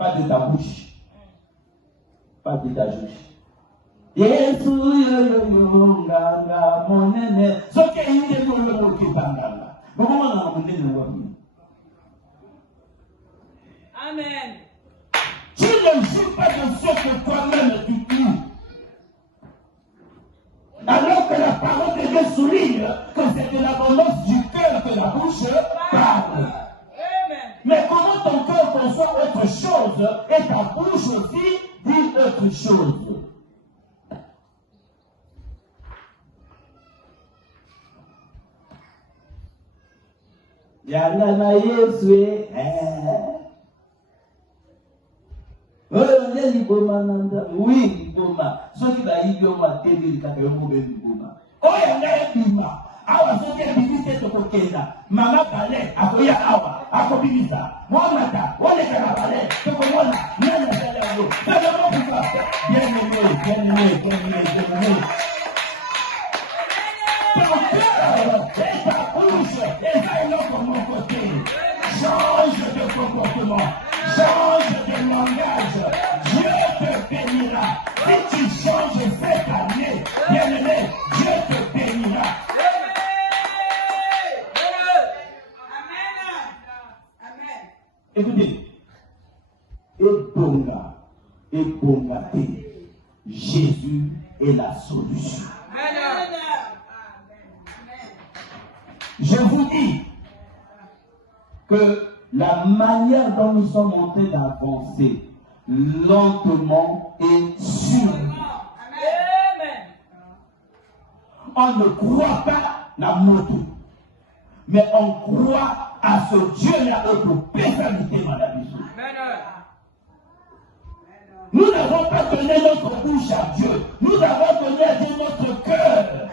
pas de ta bouche. Pas de ta bouche. Yesu yo nganga monene. Soke inde ko kitangala. Comment on a monene wami? Amen. Tu ne joues pas de ce que toi-même tu dis. Alors que la parole de Dieu souligne que c'est de l'abondance du cœur que la bouche parle. Mais comment ton cœur conçoit autre chose et ta bouche aussi dit autre chose. Yalla na Yesu oui, liboma. Ceux qui va y avoir des télé, ils vont bien liboma. Oh, il y a un bima. Awa soki ebimisi tokokenda mama bale akoya awa akobimisa mwamata oleka na bale tokomona nani azali yango tellement puissant bien-aimé ton cœur et ta bouche eza eloko moko te. Change de comportement, change de langage, Dieu te bénira. Si tu changes cette année, bien-aimé, Dieu te bénira. Écoutez, Ebonga, Jésus est la solution. Je vous dis que la manière dont nous sommes en train d'avancer lentement et sûrement. On ne croit pas la moto, mais on croit à ce Dieu-là et pour pénalité, madame. Nous n'avons pas donné notre bouche à Dieu. Nous avons donné à Dieu notre cœur.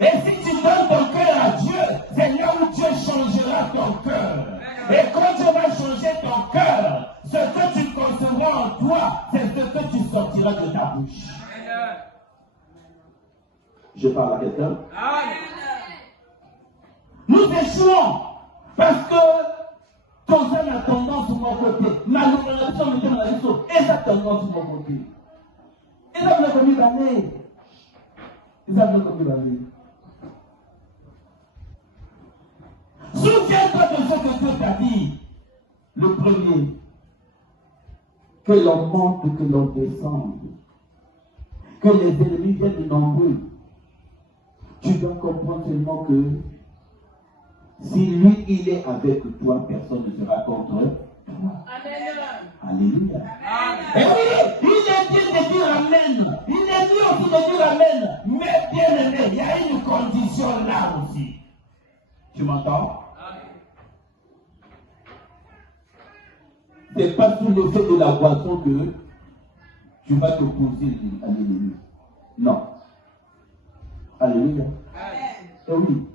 Et si tu donnes ton cœur à Dieu, c'est là où Dieu changera ton cœur. Et quand Dieu va changer ton cœur, ce que tu concevras en toi, c'est ce que tu sortiras de ta bouche. Je parle à quelqu'un. Nous échouons parce que ton âme a tendance sur mon côté. Malheureusement, nous sommes et ça tendance sur mon côté. Et ça me commis d'année. Souviens-toi de ce que Dieu t'a dit. Le premier, que l'on monte, que l'on descende, que les ennemis viennent nombreux. Tu dois comprendre seulement que si lui, il est avec toi, personne ne sera contre toi. Alléluia. Et oui, il est dit de dire Amen. Il est dit aussi de dire Amen. Mais bien aimé, il y a une condition là aussi. Tu m'entends? Ce n'est pas sous l'effet de la boisson que tu vas te poser à l'ennemi. Non. Alléluia. Et oui.